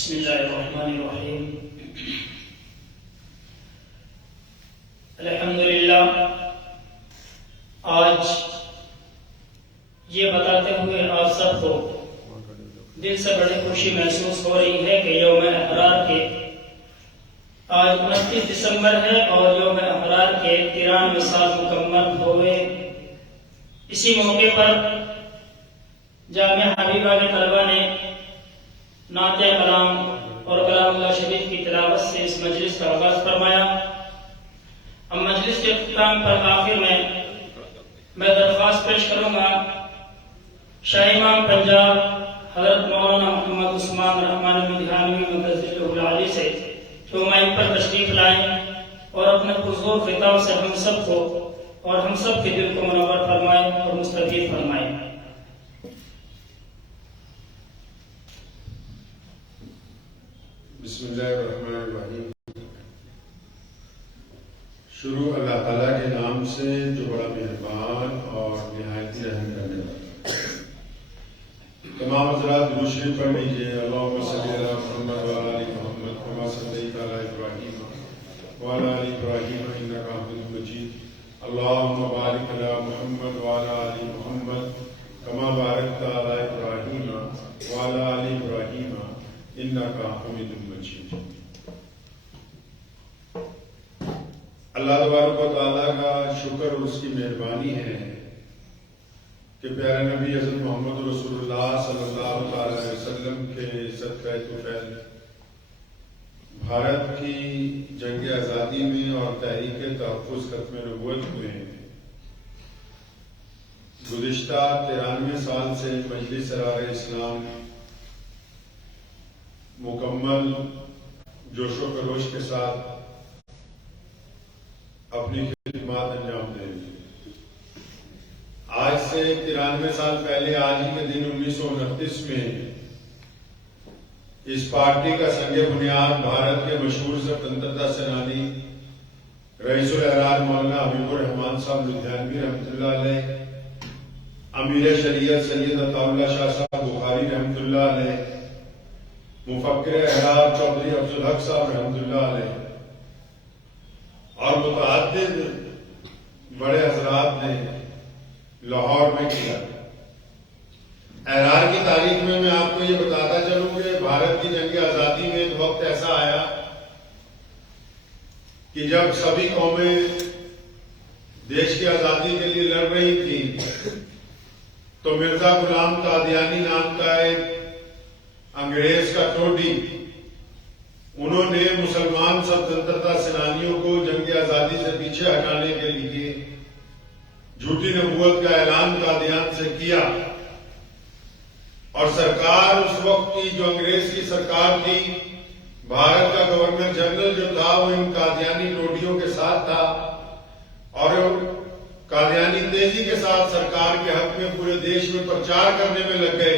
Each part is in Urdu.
بسم اللہ الرحمن الرحیم الحمدللہ۔ آج یہ بتاتے ہوئے آپ سب کو دل سے بڑی خوشی محسوس ہو رہی ہے کہ یوم احرار کے آج 29 دسمبر ہے اور یوم احرار کے 93 سال مکمل ہوئے۔ اسی موقع پر جامعہ حبیبہ کے طلبہ نے نعت کلام اور کلام اللہ شریف کی تلاوت سے اس مجلس کا آغاز فرمایا۔ اب مجلس کے اختتام پر آخر میں درخواست پیش کروں گا شاہ امام پنجاب حضرت مولانا محمد عثمان رحمانی مدیحانوی مدثر العالی سے کہ وہ مائک پر تشریف لائیں اور اپنے حضور خطاب سے ہم سب کو اور ہم سب کے دل کو منور فرمائیں اور مستفید فرمائیں۔ بسم اللہ الرحمن الرحیم۔ شروع اللہ تعالیٰ کے نام سے جو بڑا مہربان اور نہایت رحم کرنے والا۔ تمام حضرات درود شریف پڑھ لیجیے۔ اللہم صلی علی محمد وعلی آل محمد کما صلیت علی ابراہیم وعلی آل ابراہیم انک حمید مجید۔ اللہم بارک علی محمد وعلی آل محمد کما بارکت علی ابراہیم وعلی آل ابراہیم انک حمید مجید۔ اللہ تبارک و تعالیٰ کا شکر اور اس کی مہربانی ہے کہ پیارے نبی حضرت محمد رسول اللہ صلی اللہ علیہ وسلم کے صدقہ طفیل بھارت کی جنگ آزادی میں اور تحریک تحفظ ختم نبوت میں گزشتہ 93 سال سے مجلس اسرار اسلام مکمل جوش و خروش کے ساتھ اپنی خدمات انجام دے رہی ہے۔ آج سے 93 سال پہلے آج ہی کے دن 1929 میں اس پارٹی کا سنگ بنیاد بھارت کے مشہور سوتنترتا سینانی رئیس الاحرار مولانا حبیب الرحمان صاحب لدھیانوی رحمۃ اللہ علیہ، امیر شریعت سید عطا اللہ شاہ صاحب بخاری رحمۃ اللہ علیہ، مفکر احرار چودھری افضل حق صاحب رحمۃ اللہ علیہ اور متعدد بڑے حضرات نے لاہور میں کیا۔ احرار کی تاریخ میں آپ کو یہ بتاتا چلوں کہ بھارت کی جنگ آزادی میں ایک وقت ایسا آیا کہ جب سبھی قومیں دیش کی آزادی کے لیے لڑ رہی تھیں تو مرزا غلام قادیانی نام کا ایک انگریز کا ٹوڈی انہوں نے مسلمان سوتنترتا سینانیوں کو جنگ آزادی سے پیچھے ہٹانے کے لیے جھوٹی نبوت کا اعلان قادیان سے کیا، اور سرکار اس وقت کی جو انگریز کی سرکار تھی، بھارت کا گورنر جنرل جو تھا وہ ان قادیانی ٹوڈیوں کے ساتھ تھا، اور قادیانی تیزی کے ساتھ سرکار کے حق میں پورے دیش میں پرچار کرنے میں لگ گئے۔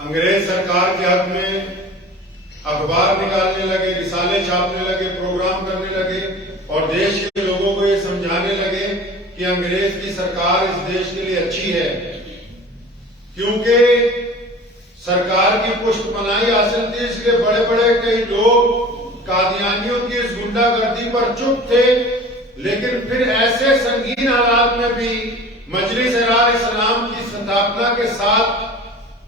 انگریز سرکار کے حق میں اخبار نکالنے لگے، رسالے چھاپنے لگے، پروگرام کرنے لگے اور دیش کے لوگوں کو یہ سمجھانے لگے کہ انگریز کی سرکار اس دیش کے لیے اچھی ہے، کیونکہ سرکار کی پشت پناہی حاصل تھی، اس لیے بڑے بڑے کئی لوگ قادیانیوں کی اس گنڈا گردی پر چپ تھے، لیکن پھر ایسے سنگین حالات میں بھی مجلس اسرار اسلام کی استھاپنا کے ساتھ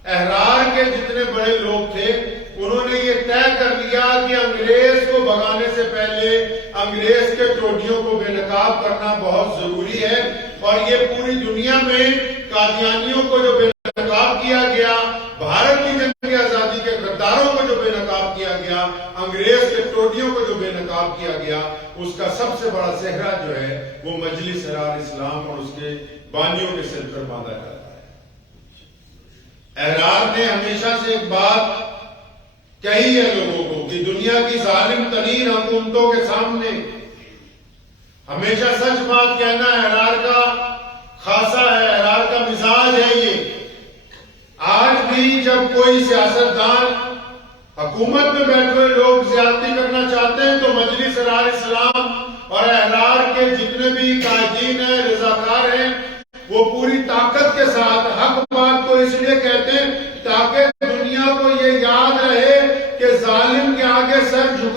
احرار کے جتنے بڑے لوگ تھے انہوں نے یہ طے کر لیا کہ انگریز کو بھگانے سے پہلے انگریز کے ٹوڈیوں کو بے نقاب کرنا بہت ضروری ہے، اور یہ پوری دنیا میں قادیانیوں کو جو بے نقاب کیا گیا، بھارت کی جنگ آزادی کے غداروں کو جو بے نقاب کیا گیا، انگریز کے ٹوڈیوں کو جو بے نقاب کیا گیا، اس کا سب سے بڑا صحرا جو ہے وہ مجلس اسرار اسلام اور اس کے بانیوں کے سر پر باندھا جاتا ہے۔ احرار نے ہمیشہ سے ایک بات کہی ہے لوگوں کو کہ دنیا کی ظالم ترین حکومتوں کے سامنے ہمیشہ سچ بات کہنا احرار کا خاصہ ہے، احرار کا مزاج ہے۔ یہ آج بھی جب کوئی سیاستدان حکومت میں بیٹھے ہوئے لوگ زیادتی کرنا چاہتے ہیں تو مجلس اسرار اسلام اور احرار کے جتنے بھی قائدین ہیں، رضاکار ہیں، وہ پوری طاقت کے ساتھ حق بات کو اس لیے کہتے ہیں تاکہ دنیا کو یہ یاد رہے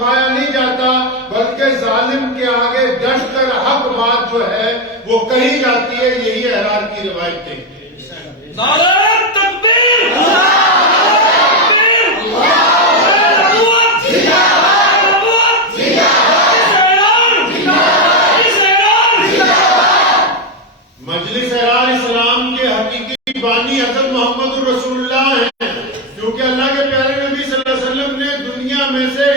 چھپایا نہیں جاتا، بلکہ ظالم کے آگے ڈٹ کر حق بات جو ہے وہ کہی جاتی ہے. یہی احرار کی روایتیں. نعرہ تکبیر! مجلس احرار اسلام کے حقیقی بانی حضرت محمد رسول اللہ ہیں، کیونکہ اللہ کے پیارے نبی صلی اللہ علیہ وسلم نے دنیا میں سے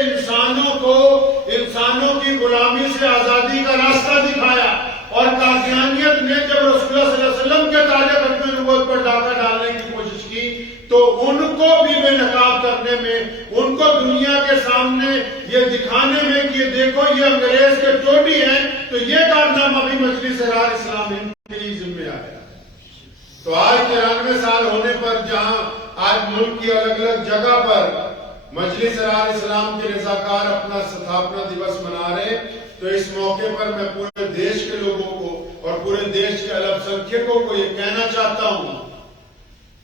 انسانوں کی غلامی سے آزادی کا راستہ دکھایا. اور قادیانیت نے جب رسول اللہ صلی اللہ علیہ وسلم کے تاج ختم نبوت پر ڈاکہ ڈالنے کی کوشش کی تو ان کو بھی بے نقاب کرنے میں، ان کو دنیا کے سامنے یہ دکھانے میں کہ یہ دیکھو یہ انگریز کے ٹوٹی ہیں، تو یہ کارنامہ بھی مجلس احرار اسلام کے لیے ذمہ آیا. تو آج 93 سال ہونے پر جہاں آج ملک کی الگ الگ جگہ پر مجلس احرار اسلام کے رضاکار اپنا ستھاپنا دیوس منا رہے، تو اس موقع پر میں پورے دیش کے لوگوں کو اور پورے دیش کے الپ سنکھیکوں کو یہ کہنا چاہتا ہوں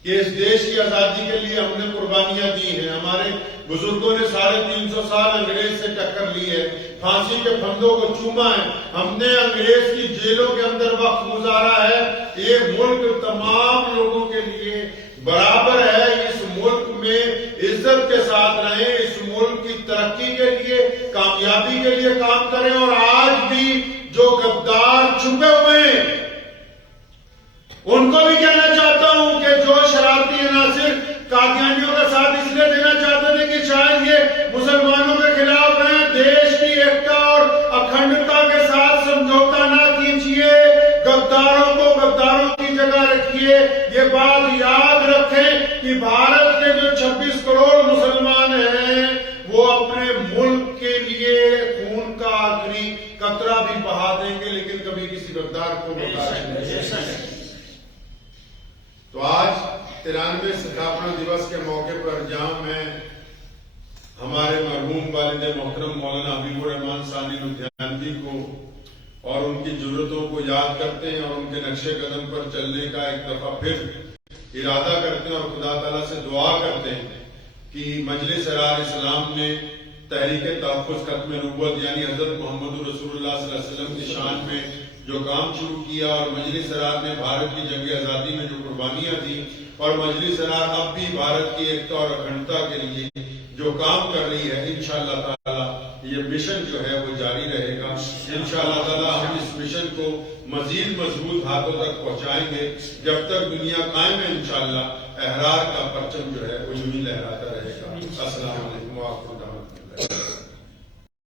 کہ اس دیش کی آزادی کے لیے ہم نے قربانیاں دی ہیں. ہمارے بزرگوں نے 350 سال انگریز سے ٹکر لی ہے، پھانسی کے پھندوں کو چوما ہے، ہم نے انگریز کی جیلوں کے اندر وقت گزارا ہے. یہ ملک تمام لوگوں کے لیے برابر ہے. اس ملک میں عزت کے ساتھ رہیں، اس ملک کی ترقی کے لیے، کامیابی کے لیے کام کریں. اور آج بھی جو غدار چھپے ہوئے ہیں ان کو بھی کہنا چاہتا ہوں کہ جو شرارتی عناصر قادیانیوں کا ساتھ اس لیے دینا چاہتے تھے کہ شاید یہ مسلمانوں کے خلاف ہیں، دیش کی ایکتا اور اکھنڈتا کے ساتھ سمجھوتا نہ کیجیے، غداروں کو غداروں کی جگہ رکھیے. یہ بات یاد رکھیں کہ بھارت کے جو 26 کروڑ مسلمان ہیں وہ اپنے ملک کے لیے خون کا آخری قطرہ بھی بہا دیں گے، لیکن کبھی کسی غدار کو برداشت نہیں. تو آج 93 ستھاپنا دیوس کے موقع پر جہاں میں ہمارے مرحوم والد محترم مولانا حبیب الرحمان ثانی لدھیانوی کو اور ان کی جرأتوں کو یاد کرتے ہیں اور ان کے نقش قدم پر چلنے کا ایک دفعہ پھر ارادہ کرتے ہیں اور خدا تعالیٰ سے دعا کرتے ہیں کہ مجلس احرار اسلام نے تحریک تحفظ ختم نبوت یعنی حضرت محمد رسول اللہ صلی اللہ علیہ وسلم کی شان میں جو کام شروع کیا، اور مجلس احرار نے بھارت کی جنگ آزادی میں جو قربانیاں دی، اور مجلس احرار اب بھی بھارت کی ایکتا اور اکھنڈتا کے لیے جو کام کر رہی ہے، انشاءاللہ تعالی یہ مشن جو ہے وہ جاری رہے گا. انشاءاللہ تعالی ہم اس مشن کو مزید مضبوط ہاتھوں تک پہنچائیں گے. جب تک دنیا قائم ہے انشاءاللہ احرار کا پرچم جو ہے وہ یوں ہی لہراتا رہے گا. السلام علیکم ورحمۃ اللہ.